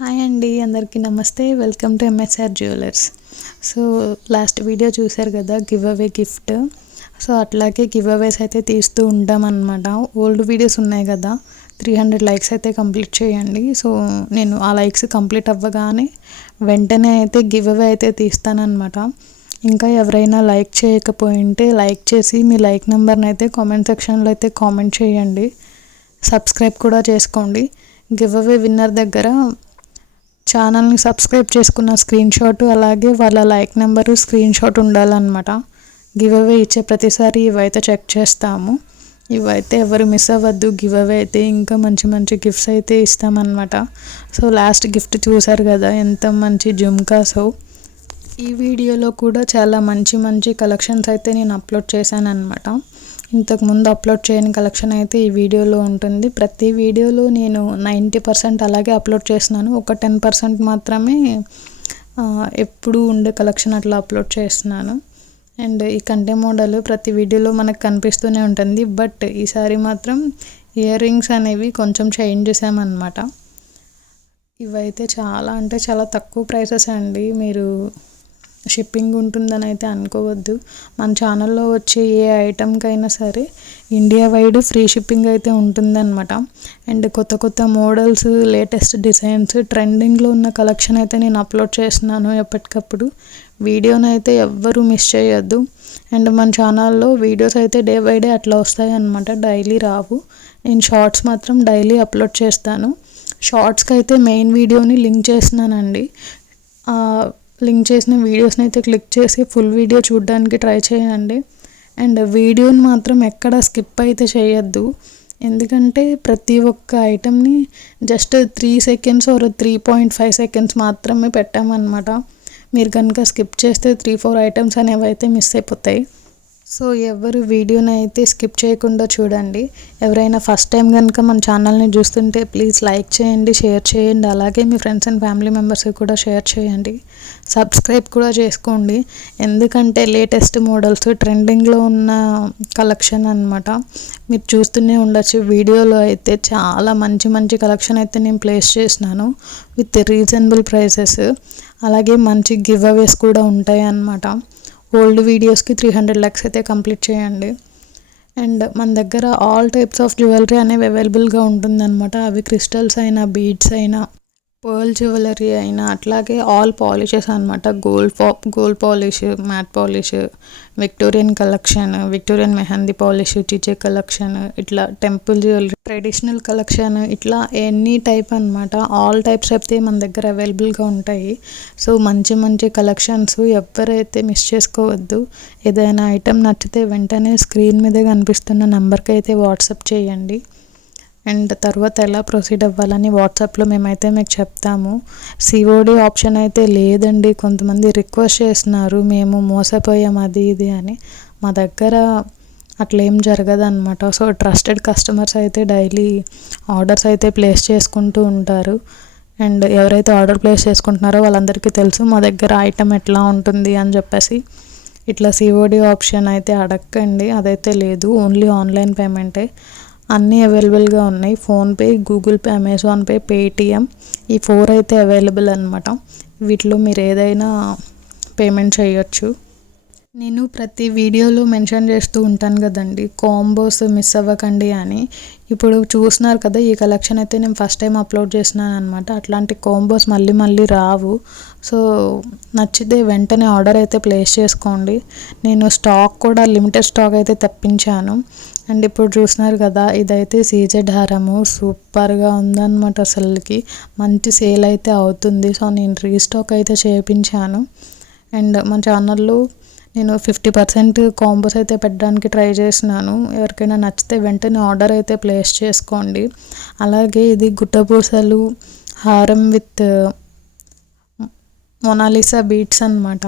Hi అండి అందరికీ నమస్తే. Welcome to MSR jewellers so last video చూశారు కదా గివ్ అవే గిఫ్ట్ సో అట్లాగే గివ్ అవేస్ అయితే తీస్తూ ఉంటాం అనమాట ఓల్డ్ వీడియోస్ ఉన్నాయి కదా త్రీ హండ్రెడ్ లైక్స్ అయితే కంప్లీట్ చేయండి. సో నేను ఆ లైక్స్ కంప్లీట్ అవ్వగానే వెంటనే అయితే గివ్ అవే అయితే తీస్తానన్నమాట. ఇంకా ఎవరైనా లైక్ చేయకపోయింటే లైక్ చేసి మీ లైక్ నెంబర్ని అయితే కామెంట్ సెక్షన్లో అయితే కామెంట్ చేయండి. సబ్స్క్రైబ్ కూడా చేసుకోండి. గివ్ అవే విన్నర్ దగ్గర ఛానల్ని సబ్స్క్రైబ్ చేసుకున్న స్క్రీన్ షాట్ అలాగే వాళ్ళ లైక్ నెంబరు స్క్రీన్ షాట్ ఉండాలన్నమాట. గివ్ అవే ఇచ్చే ప్రతిసారి ఇవైతే చెక్ చేస్తాము. ఇవైతే ఎవరు మిస్ అవ్వద్దు. గివ్ అవే అయితే ఇంకా మంచి మంచి గిఫ్ట్స్ అయితే ఇస్తామన్నమాట. సో లాస్ట్ గిఫ్ట్ చూసారు కదా ఎంత మంచి జుమ్కాసో ఈ వీడియోలో కూడా చాలా మంచి మంచి కలెక్షన్స్ అయితే నేను అప్లోడ్ చేశాను అనమాట ఇంతకుముందు అప్లోడ్ చేయని కలెక్షన్ అయితే ఈ వీడియోలో ఉంటుంది. ప్రతి వీడియోలో నేను నైంటీ పర్సెంట్ అలాగే అప్లోడ్ చేస్తున్నాను. ఒక టెన్ పర్సెంట్ మాత్రమే ఎప్పుడు ఉండే కలెక్షన్ అట్లా అప్లోడ్ చేస్తున్నాను. అండ్ ఈ కంటే మోడల్ ప్రతి వీడియోలో మనకు కనిపిస్తూనే ఉంటుంది. బట్ ఈసారి మాత్రం ఇయర్ రింగ్స్ అనేవి కొంచెం చేంజ్ చేసామన్నమాట ఇవైతే చాలా అంటే చాలా తక్కువ ప్రైసెస్ అండి. మీరు షిప్పింగ్ ఉంటుందని అయితే అనుకోవద్దు. మన ఛానల్లో వచ్చే ఏ ఐటెంకైనా సరే ఇండియా వైడ్ ఫ్రీ షిప్పింగ్ అయితే ఉంటుందన్నమాట. అండ్ కొత్త కొత్త మోడల్స్ లేటెస్ట్ డిజైన్స్ ట్రెండింగ్లో ఉన్న కలెక్షన్ అయితే నేను అప్లోడ్ చేస్తున్నాను ఎప్పటికప్పుడు. వీడియోని అయితే ఎవ్వరూ మిస్ చేయొద్దు. అండ్ మన ఛానల్లో వీడియోస్ అయితే డే బై డే అట్లా వస్తాయి అనమాట డైలీ రావు. నేను షార్ట్స్ మాత్రం డైలీ అప్లోడ్ చేస్తాను. షార్ట్స్కి అయితే మెయిన్ వీడియోని లింక్ చేస్తున్నానండి. లింక్ చేసిన వీడియోస్ని అయితే క్లిక్ చేసి ఫుల్ వీడియో చూడడానికి ట్రై చేయండి. అండ్ వీడియోని మాత్రం ఎక్కడ స్కిప్ అయితే చేయొద్దు. ఎందుకంటే ప్రతి ఒక్క ఐటెంని just three seconds or three point five seconds మాత్రమే పెట్టామన్నమాట. మీరు కనుక స్కిప్ చేస్తే త్రీ ఫోర్ ఐటమ్స్ అనేవి అయితే మిస్ అయిపోతాయి. సో ఎవరు వీడియోని అయితే స్కిప్ చేయకుండా చూడండి. ఎవరైనా ఫస్ట్ టైం కనుక మన ఛానల్ని చూస్తుంటే ప్లీజ్ లైక్ చేయండి షేర్ చేయండి. అలాగే మీ ఫ్రెండ్స్ అండ్ ఫ్యామిలీ మెంబర్స్కి కూడా షేర్ చేయండి. సబ్స్క్రైబ్ కూడా చేసుకోండి. ఎందుకంటే లేటెస్ట్ మోడల్స్ ట్రెండింగ్లో ఉన్న కలెక్షన్ అనమాట మీరు చూస్తూనే ఉండొచ్చు. వీడియోలో అయితే చాలా మంచి మంచి కలెక్షన్ అయితే నేను ప్లేస్ చేసినాను విత్ రీజనబుల్ ప్రైసెస్ అలాగే మంచి గివ్ అవేస్ కూడా ఉంటాయి అన్నమాట ఓల్డ్ వీడియోస్కి త్రీ హండ్రెడ్ ల్యాక్స్ అయితే కంప్లీట్ చేయండి. అండ్ మన దగ్గర ఆల్ టైప్స్ ఆఫ్ జ్యువెలరీ అనేవి అవైలబుల్గా ఉంటుందన్నమాట. అవి క్రిస్టల్స్ అయినా బీడ్స్ అయినా పర్ల్ జ్యువెలరీ అయినా అట్లాగే ఆల్ పాలిషెస్ అనమాట గోల్డ్ పా gold polish matte polish Victorian collection Victorian mehndi polish చిచే collection ఇట్లా టెంపుల్ జ్యువెలరీ ట్రెడిషనల్ కలెక్షన్ ఇట్లా ఎనీ టైప్ అనమాట ఆల్ టైప్స్ అయితే మన దగ్గర అవైలబుల్గా ఉంటాయి. సో మంచి మంచి కలెక్షన్స్ ఎవరైతే మిస్ చేసుకోవద్దు. ఏదైనా ఐటెం నచ్చితే వెంటనే స్క్రీన్ మీద కనిపిస్తున్న నెంబర్కి అయితే వాట్సాప్ చేయండి. అండ్ తర్వాత ఎలా ప్రొసీడ్ అవ్వాలని వాట్సాప్లో మేమైతే మీకు చెప్తాము. సిఓడి ఆప్షన్ అయితే లేదండి. కొంతమంది రిక్వెస్ట్ చేస్తున్నారు. మేము మోసపోయాం అది ఇది అని. మా దగ్గర అట్లేం జరగదు అనమాట సో ట్రస్టెడ్ కస్టమర్స్ అయితే డైలీ ఆర్డర్స్ అయితే ప్లేస్ చేసుకుంటూ ఉంటారు. అండ్ ఎవరైతే ఆర్డర్ ప్లేస్ చేసుకుంటున్నారో వాళ్ళందరికీ తెలుసు మా దగ్గర ఐటమ్ ఎట్లా ఉంటుంది అని చెప్పేసి. ఇట్లా సిఓడి ఆప్షన్ అయితే అడగండి అదైతే లేదు. ఓన్లీ ఆన్లైన్ పేమెంటే. అన్నీ అవైలబుల్గా ఉన్నాయి. PhonePe Google Pay Amazon Pay Paytm ఈ ఫోర్ అయితే అవైలబుల్ అనమాట వీటిలో మీరు ఏదైనా పేమెంట్ చేయొచ్చు. నేను ప్రతి వీడియోలో మెన్షన్ చేస్తూ ఉంటాను కదండి. కాంబోస్ మిస్ అవ్వకండి అని. ఇప్పుడు చూస్తున్నారు కదా ఈ కలెక్షన్ అయితే నేను ఫస్ట్ టైం అప్లోడ్ చేసినాను అనమాట అట్లాంటి కాంబోస్ మళ్ళీ మళ్ళీ రావు. సో నచ్చితే వెంటనే ఆర్డర్ అయితే ప్లేస్ చేసుకోండి. నేను స్టాక్ కూడా లిమిటెడ్ స్టాక్ అయితే తెప్పించాను. అండ్ ఇప్పుడు చూస్తున్నారు కదా ఇదైతే సీజెడ్ హారము. సూపర్గా ఉందన్నమాట అసలుకి. మంచి సేల్ అయితే అవుతుంది. సో నేను రీస్టాక్ అయితే చేయించాను అండ్ మా ఛానల్లో నేను ఫిఫ్టీ పర్సెంట్ కాంబోస్ అయితే పెట్టడానికి ట్రై చేసినాను. ఎవరికైనా నచ్చితే వెంటనే ఆర్డర్ అయితే ప్లేస్ చేసుకోండి. అలాగే ఇది గుట్టపూసలు హారం విత్ మొనాలిసా బీట్స్ అనమాట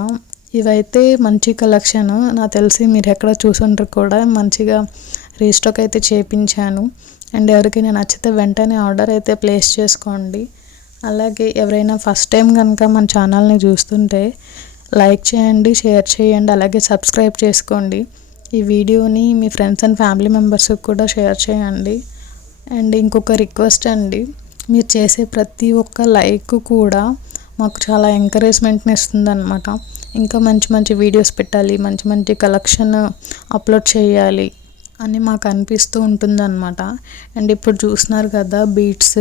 ఇవైతే మంచి కలెక్షన్. నాకు తెలిసి మీరు ఎక్కడ చూసుంటారు కూడా మంచిగా రీస్టాక్ అయితే చేయించాను అండ్ ఎవరికైనా నచ్చితే వెంటనే ఆర్డర్ అయితే ప్లేస్ చేసుకోండి. అలాగే ఎవరైనా ఫస్ట్ టైం కనుక మన ఛానల్ని చూస్తుంటే లైక్ చేయండి షేర్ చేయండి అలాగే సబ్స్క్రైబ్ చేసుకోండి. ఈ వీడియోని మీ ఫ్రెండ్స్ అండ్ ఫ్యామిలీ మెంబర్స్కి కూడా షేర్ చేయండి. అండ్ ఇంకొక రిక్వెస్ట్ అండి మీరు చేసే ప్రతి ఒక్క లైక్ కూడా మాకు చాలా ఎంకరేజ్మెంట్ని ఇస్తుంది అనమాట ఇంకా మంచి మంచి వీడియోస్ పెట్టాలి మంచి మంచి కలెక్షన్ అప్లోడ్ చేయాలి అని మాకు అనిపిస్తూ ఉంటుంది అనమాట అండ్ ఇప్పుడు చూస్తున్నారు కదా బీట్స్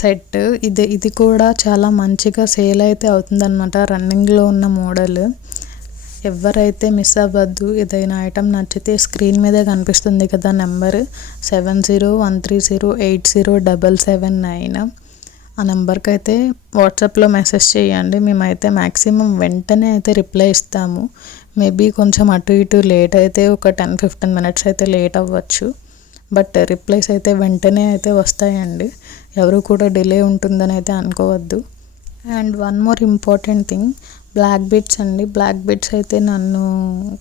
సెట్. ఇది ఇది కూడా చాలా మంచిగా సేల్ అయితే అవుతుందన్నమాట. రన్నింగ్లో ఉన్న మోడల్. ఎవరైతే మిస్ అవ్వద్దు ఏదైనా ఐటమ్ నచ్చితే స్క్రీన్ మీదే కనిపిస్తుంది కదా number. Seven zero one three zero eight zero double seven nine. ఆ నెంబర్కి అయితే వాట్సాప్లో మెసేజ్ చేయండి. మేమైతే మ్యాక్సిమం వెంటనే అయితే రిప్లై ఇస్తాము. మేబీ కొంచెం అటు ఇటు లేట్ అయితే ఒక టెన్ ఫిఫ్టీన్ మినిట్స్ అయితే లేట్ అవ్వచ్చు. బట్ రిప్లైస్ అయితే వెంటనే అయితే వస్తాయండి. ఎవరు కూడా డిలే ఉంటుందని అయితే అనుకోవద్దు. And one more important thing black beads అండి. బ్లాక్ బిట్స్ అయితే నన్ను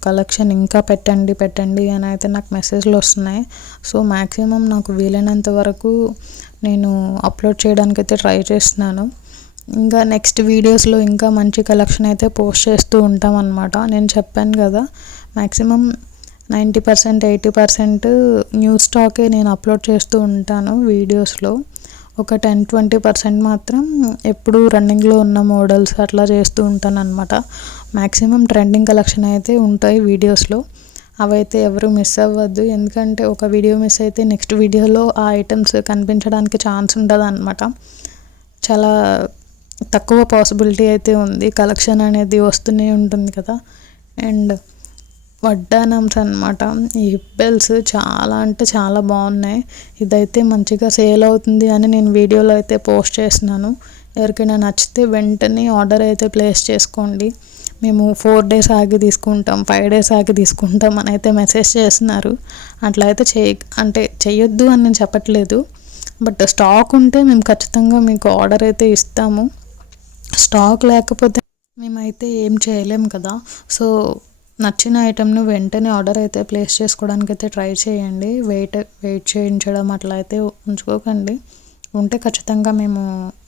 కలెక్షన్ ఇంకా పెట్టండి పెట్టండి అని అయితే నాకు మెసేజ్లు వస్తున్నాయి. సో మ్యాక్సిమం నాకు వీలైనంత వరకు నేను అప్లోడ్ చేయడానికి అయితే ట్రై చేస్తున్నాను. ఇంకా నెక్స్ట్ వీడియోస్లో ఇంకా మంచి కలెక్షన్ అయితే పోస్ట్ చేస్తూ ఉంటాం అనమాట నేను చెప్పాను కదా maximum ninety percent eighty percent new స్టాకే నేను అప్లోడ్ చేస్తూ ఉంటాను వీడియోస్లో. ఒక టెన్ ట్వంటీ పర్సెంట్ మాత్రం ఎప్పుడు రన్నింగ్లో ఉన్న మోడల్స్ అట్లా చేస్తూ ఉంటాను అనమాట మ్యాక్సిమం ట్రెండింగ్ కలెక్షన్ అయితే ఉంటాయి వీడియోస్లో. అవైతే ఎవరు మిస్ అవ్వద్దు. ఎందుకంటే ఒక వీడియో మిస్ అయితే నెక్స్ట్ వీడియోలో ఆ ఐటమ్స్ కనిపించడానికి ఛాన్స్ ఉంటుంది అనమాట చాలా తక్కువ పాసిబిలిటీ అయితే ఉంది. కలెక్షన్ అనేది వస్తూనే ఉంటుంది కదా. అండ్ వడ్డానమ్స్ అనమాట ఈ హిబ్బెల్స్ చాలా అంటే చాలా బాగున్నాయి. ఇదైతే మంచిగా సేల్ అవుతుంది అని నేను వీడియోలో అయితే పోస్ట్ చేసినాను ఎవరికైనా నచ్చితే వెంటనే ఆర్డర్ అయితే ప్లేస్ చేసుకోండి. మేము ఫోర్ డేస్ ఆగి తీసుకుంటాం ఫైవ్ డేస్ ఆగి తీసుకుంటాం అని అయితే మెసేజ్ చేస్తున్నారు. అట్లా అయితే చేయ అంటే చేయొద్దు అని నేను చెప్పట్లేదు. బట్ స్టాక్ ఉంటే మేము ఖచ్చితంగా మీకు ఆర్డర్ అయితే ఇస్తాము. స్టాక్ లేకపోతే మేమైతే ఏం చేయలేం కదా. సో నచ్చిన ఐటెంను వెంటనే ఆర్డర్ అయితే ప్లేస్ చేసుకోవడానికి అయితే ట్రై చేయండి. వెయిట్ వెయిట్ చేయించడం అట్లా అయితే ఉంచుకోకండి. ఉంటే ఖచ్చితంగా మేము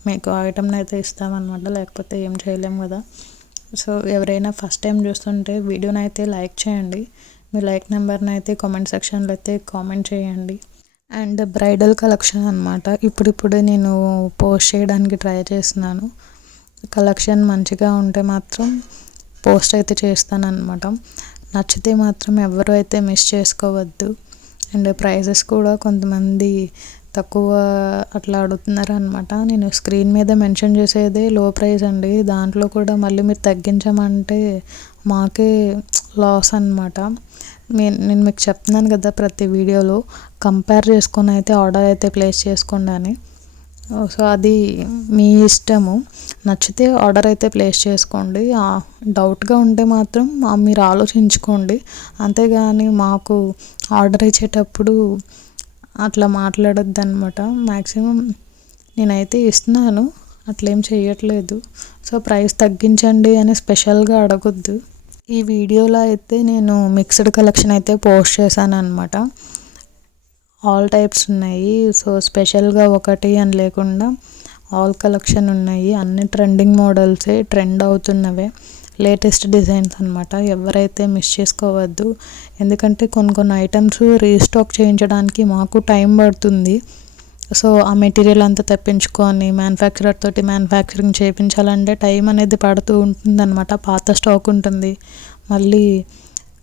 మీకు ఐటెంని అయితే ఇస్తామన్నమాట. లేకపోతే ఏం చేయలేము కదా. సో ఎవరైనా ఫస్ట్ టైం చూస్తుంటే వీడియోని అయితే లైక్ చేయండి. మీ లైక్ నెంబర్ని అయితే కామెంట్ సెక్షన్లో అయితే కామెంట్ చేయండి. అండ్ బ్రైడల్ కలెక్షన్ అనమాట ఇప్పుడిప్పుడే నేను పోస్ట్ చేయడానికి ట్రై చేస్తున్నాను. కలెక్షన్ మంచిగా ఉంటే మాత్రం పోస్ట్ అయితే చేస్తాను అనమాట నచ్చితే మాత్రం ఎవరు అయితే మిస్ చేసుకోవద్దు. అండ్ ప్రైజెస్ కూడా కొంతమంది తక్కువ అట్లా అడుగుతున్నారు అనమాట నేను స్క్రీన్ మీద మెన్షన్ చేసేదే లో ప్రైస్ అండి. దాంట్లో కూడా మళ్ళీ మీరు తగ్గించమంటే మాకే లాస్ అనమాట నేను మీకు చెప్తున్నాను కదా ప్రతి వీడియోలో. కంపేర్ చేసుకొని అయితే ఆర్డర్ అయితే ప్లేస్ చేసుకోండి అని. సో అది మీ ఇష్టము. నచ్చితే ఆర్డర్ అయితే ప్లేస్ చేసుకోండి. డౌట్గా ఉంటే మాత్రం మీరు ఆలోచించుకోండి. అంతేగాని మాకు ఆర్డర్ ఇచ్చేటప్పుడు అట్లా మాట్లాడొద్దు అనమాట మ్యాక్సిమం నేనైతే ఇస్తున్నాను. అట్లేం చేయట్లేదు సో ప్రైస్ తగ్గించండి అని స్పెషల్గా అడగొద్దు. ఈ వీడియోలో అయితే నేను మిక్స్డ్ కలెక్షన్ అయితే పోస్ట్ చేశాను అనమాట ఆల్ టైప్స్ ఉన్నాయి. సో స్పెషల్గా ఒకటి అని లేకుండా ఆల్ కలెక్షన్ ఉన్నాయి. అన్ని ట్రెండింగ్ మోడల్సే ట్రెండ్ అవుతున్నవే. లేటెస్ట్ డిజైన్స్ అనమాట ఎవరైతే మిస్ చేసుకోవద్దు. ఎందుకంటే కొన్ని కొన్ని ఐటమ్స్ రీస్టాక్ చేయించడానికి మాకు టైం పడుతుంది. సో ఆ మెటీరియల్ అంతా తెప్పించుకొని మ్యానుఫ్యాక్చరర్ తోటి మ్యానుఫ్యాక్చరింగ్ చేయించాలంటే టైం అనేది పడుతూ ఉంటుంది అనమాట పాత స్టాక్ ఉంటుంది. మళ్ళీ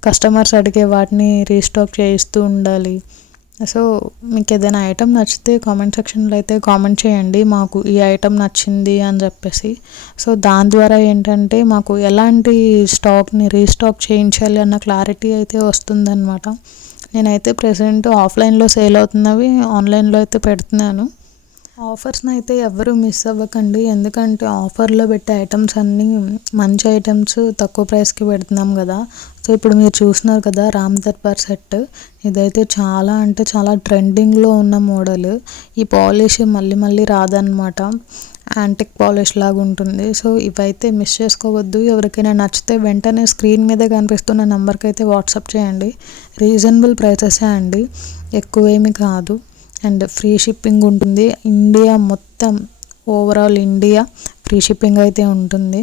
కస్టమర్స్ అడిగే వాటిని రీస్టాక్ చేయిస్తూ ఉండాలి. సో మీకు ఏదైనా ఐటెం నచ్చితే కామెంట్ సెక్షన్లో అయితే కామెంట్ చేయండి. మాకు ఈ ఐటెం నచ్చింది అని చెప్పేసి. సో దాని ద్వారా ఏంటంటే మాకు ఎలాంటి స్టాక్ని రీస్టాక్ చేయించాలి అన్న క్లారిటీ అయితే వస్తుందన్నమాట. నేనైతే ప్రజెంట్ ఆఫ్లైన్లో సేల్ అవుతున్నవి ఆన్లైన్లో అయితే పెడుతున్నాను. ఆఫర్స్ని అయితే ఎవరు మిస్ అవ్వకండి. ఎందుకంటే ఆఫర్లో పెట్టే ఐటమ్స్ అన్నీ మంచి ఐటమ్స్ తక్కువ ప్రైస్కి పెడుతున్నాం కదా. సో ఇప్పుడు మీరు చూస్తున్నారు కదా రామ్ దర్బార్ సెట్. ఇదైతే చాలా అంటే చాలా ట్రెండింగ్లో ఉన్న మోడల్. ఈ పాలిష్ మళ్ళీ మళ్ళీ రాదనమాట యాంటిక్ పాలిష్ లాగా ఉంటుంది. సో ఇవైతే మిస్ చేసుకోవద్దు. ఎవరికైనా నచ్చితే వెంటనే స్క్రీన్ మీద కనిపిస్తున్న నెంబర్కి అయితే వాట్సాప్ చేయండి. రీజనబుల్ ప్రైసెసే అండి. ఎక్కువేమీ కాదు. అండ్ ఫ్రీ షిప్పింగ్ ఉంటుంది. ఇండియా మొత్తం ఓవరాల్ ఇండియా ఫ్రీ షిప్పింగ్ అయితే ఉంటుంది.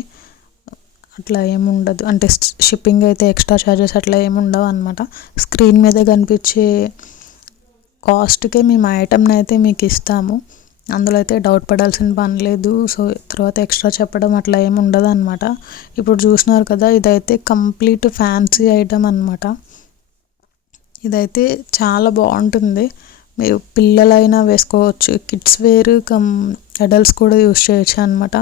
అట్లా ఏముండదు అంటే షిప్పింగ్ అయితే ఎక్స్ట్రా ఛార్జెస్ అట్లా ఏముండవు అనమాట స్క్రీన్ మీద కనిపించే కాస్ట్కే మేము ఐటమ్ని అయితే మీకు ఇస్తాము. అందులో అయితే డౌట్ పడాల్సిన పని లేదు. సో తర్వాత ఎక్స్ట్రా చెప్పడం అట్లా ఏమి ఉండదు అనమాట ఇప్పుడు చూసినారు కదా ఇదైతే కంప్లీట్ ఫ్యాన్సీ ఐటమ్ అనమాట ఇదైతే చాలా బాగుంటుంది. మీరు పిల్లలైనా వేసుకోవచ్చు. కిడ్స్ వేర్ కమ్ అడల్ట్స్ కూడా యూస్ చేయొచ్చు అనమాట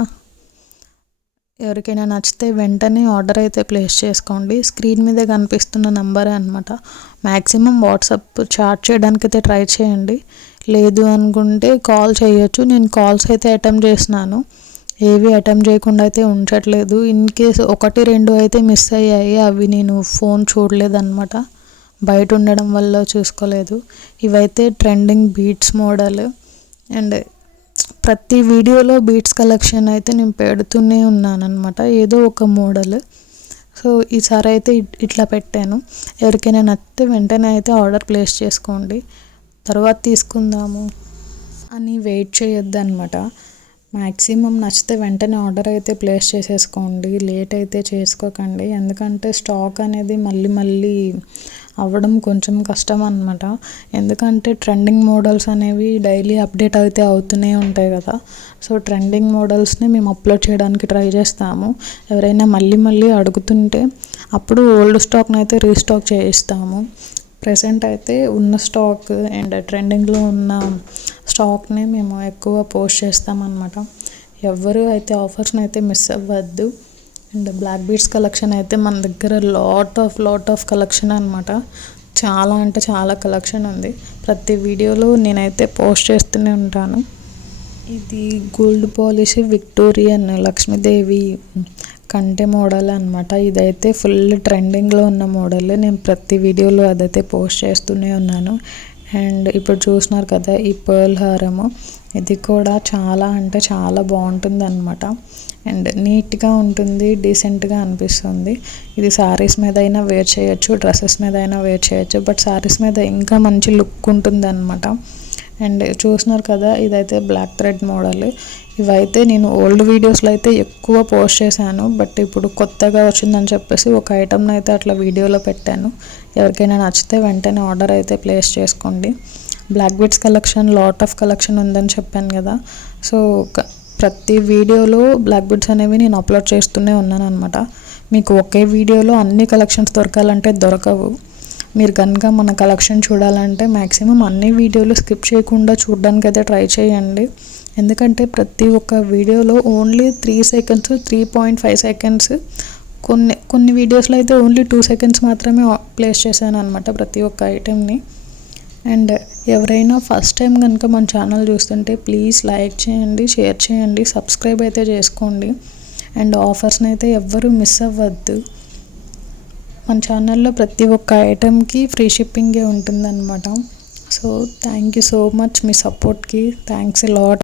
ఎవరికైనా నచ్చితే వెంటనే ఆర్డర్ అయితే ప్లేస్ చేసుకోండి. స్క్రీన్ మీద కనిపిస్తున్న నెంబరే అనమాట మ్యాక్సిమం వాట్సాప్ చాట్ చేయడానికి అయితే ట్రై చేయండి. లేదు అనుకుంటే కాల్ చేయొచ్చు. నేను కాల్స్ అయితే అటెంప్ట్ చేసినాను ఏవి అటెంప్ట్ చేయకుండా అయితే ఉంచట్లేదు. ఇన్ కేస్ ఒకటి రెండు అయితే మిస్ అయ్యాయి. అవి నేను ఫోన్ చూడలేదు అనమాట బయట ఉండడం వల్ల చూసుకోలేదు. ఇవైతే ట్రెండింగ్ బీట్స్ మోడల్. అండ్ ప్రతి వీడియోలో బీట్స్ కలెక్షన్ అయితే నేను పెడుతూనే ఉన్నాను అనమాట ఏదో ఒక మోడల్. సో ఈసారి అయితే ఇట్లా పెట్టాను. ఎవరికైనా నచ్చితే వెంటనే అయితే ఆర్డర్ ప్లేస్ చేసుకోండి. తర్వాత తీసుకుందాము అని వెయిట్ చేయొద్దు అనమాట మ్యాక్సిమం నచ్చితే వెంటనే ఆర్డర్ అయితే ప్లేస్ చేసేసుకోండి. లేట్ అయితే చేసుకోకండి. ఎందుకంటే స్టాక్ అనేది మళ్ళీ మళ్ళీ అవ్వడం కొంచెం కష్టం అనమాట ఎందుకంటే ట్రెండింగ్ మోడల్స్ అనేవి డైలీ అప్డేట్ అయితే అవుతూనే ఉంటాయి కదా. సో ట్రెండింగ్ మోడల్స్ని మేము అప్లోడ్ చేయడానికి ట్రై చేస్తాము. ఎవరైనా మళ్ళీ మళ్ళీ అడుగుతుంటే అప్పుడు ఓల్డ్ స్టాక్ని అయితే రీస్టాక్ చేయిస్తాము. ప్రజెంట్ అయితే ఉన్న స్టాక్ అండ్ ట్రెండింగ్లో ఉన్న స్టాక్ని మేము ఎక్కువ పోస్ట్ చేస్తామన్నమాట. ఎవ్వరు అయితే ఆఫర్స్ని అయితే మిస్ అవ్వద్దు. అండ్ బ్లాక్ బీడ్స్ కలెక్షన్ అయితే మన దగ్గర lot of lot of collection అనమాట చాలా అంటే చాలా కలెక్షన్ ఉంది. ప్రతి వీడియోలో నేనైతే పోస్ట్ చేస్తూనే ఉంటాను. ఇది గోల్డ్ పాలిష్ విక్టోరియన్ లక్ష్మీదేవి కంటే మోడల్ అనమాట ఇదైతే ఫుల్ ట్రెండింగ్లో ఉన్న మోడల్. నేను ప్రతి వీడియోలో అదైతే పోస్ట్ చేస్తూనే ఉన్నాను. అండ్ ఇప్పుడు చూసినారు కదా ఈ పర్ల్ హారము. ఇది కూడా చాలా అంటే చాలా బాగుంటుంది అనమాట అండ్ నీట్గా ఉంటుంది డీసెంట్గా అనిపిస్తుంది. ఇది శారీస్ మీద అయినా వేర్ చేయొచ్చు డ్రెస్సెస్ మీద అయినా వేర్ చేయొచ్చు బట్ శారీస్ మీద ఇంకా మంచి లుక్ ఉంటుంది అనమాట అండ్ చూసినారు కదా ఇదైతే బ్లాక్ థ్రెడ్ మోడల్. ఇవైతే నేను ఓల్డ్ వీడియోస్లో అయితే ఎక్కువ పోస్ట్ చేశాను బట్ ఇప్పుడు కొత్తగా వచ్చిందని చెప్పేసి ఒక ఐటమ్ని అయితే అట్లా వీడియోలో పెట్టాను. ఎవరికైనా నచ్చితే వెంటనే ఆర్డర్ అయితే ప్లేస్ చేసుకోండి. Black beads collection lot of collection ఉందని చెప్పాను కదా. సో ప్రతి వీడియోలో బ్లాక్ బెడ్స్ అనేవి నేను అప్లోడ్ చేస్తూనే ఉన్నాను అనమాట మీకు ఒకే వీడియోలో అన్ని కలెక్షన్స్ దొరకాలంటే దొరకవు. మీరు కనుక మన కలెక్షన్ చూడాలంటే మ్యాక్సిమం అన్ని వీడియోలు స్కిప్ చేయకుండా చూడడానికి అయితే ట్రై చేయండి. ఎందుకంటే ప్రతి ఒక్క వీడియోలో only three seconds three point five seconds కొన్ని కొన్ని వీడియోస్లో అయితే ఓన్లీ టూ సెకండ్స్ మాత్రమే ప్లేస్ చేశాను అనమాట ప్రతి ఒక్క ఐటెంని అండ్ ఎవరైనా ఫస్ట్ టైం కనుక మన ఛానల్ చూస్తుంటే ప్లీజ్ లైక్ చేయండి షేర్ చేయండి సబ్స్క్రైబ్ అయితే చేసుకోండి. అండ్ ఆఫర్స్ని అయితే ఎవ్వరూ మిస్ అవ్వద్దు. మన ఛానల్లో ప్రతి ఒక్క ఐటెంకి ఫ్రీ షిప్పింగే ఉంటుందన్నమాట. So thank you so much మీ సపోర్ట్కి థ్యాంక్స్ లాట్